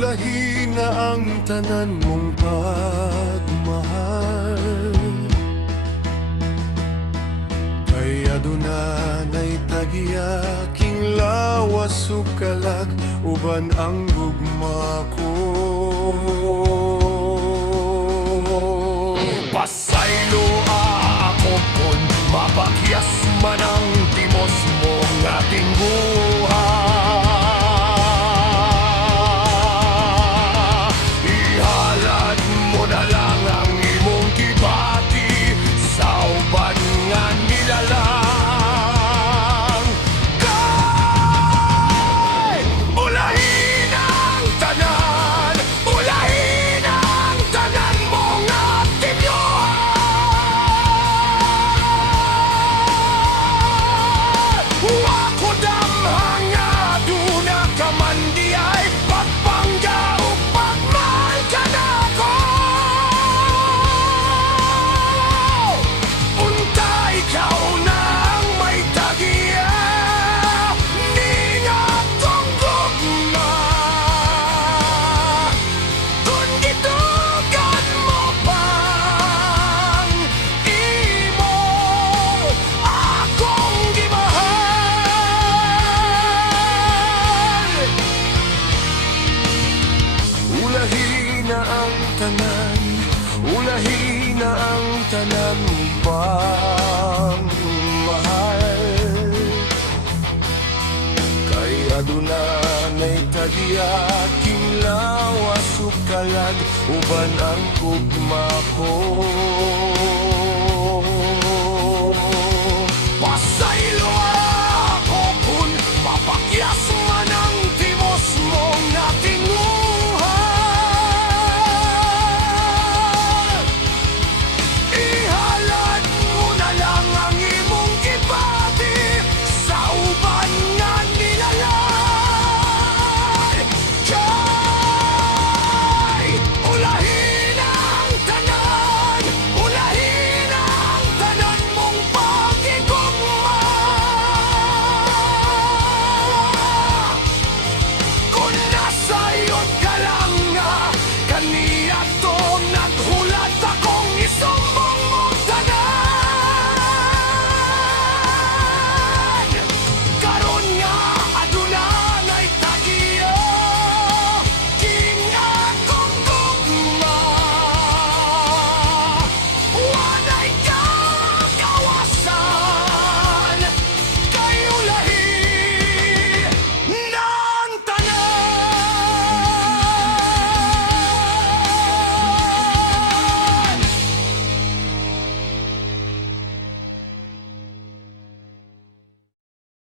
Ulahin na ang tanan mong pagmahal, kay adunay tagiyaking lawas sukalag uban ang gugma ko. Pasaylo ako kon mapakyas man ang timos mo nga ating buhay. Ihalad mo na lang ang imong kibati sa uban nga nilalang. Kay ulahin ang tanan, ulahin ang tanan mo nga ako damhang nga aduna ka man di ay pagpangga o pagmahal ka na ko. Unta ikaw na ang may tagiya ni nga tong gugma, kung gitugan mo pang imo akong gimahal. Ulahin na ang tanan, ulahin na ang tanan pang mahal, kay adunay tagiyaking lawas sukalag uban ang gugma ko.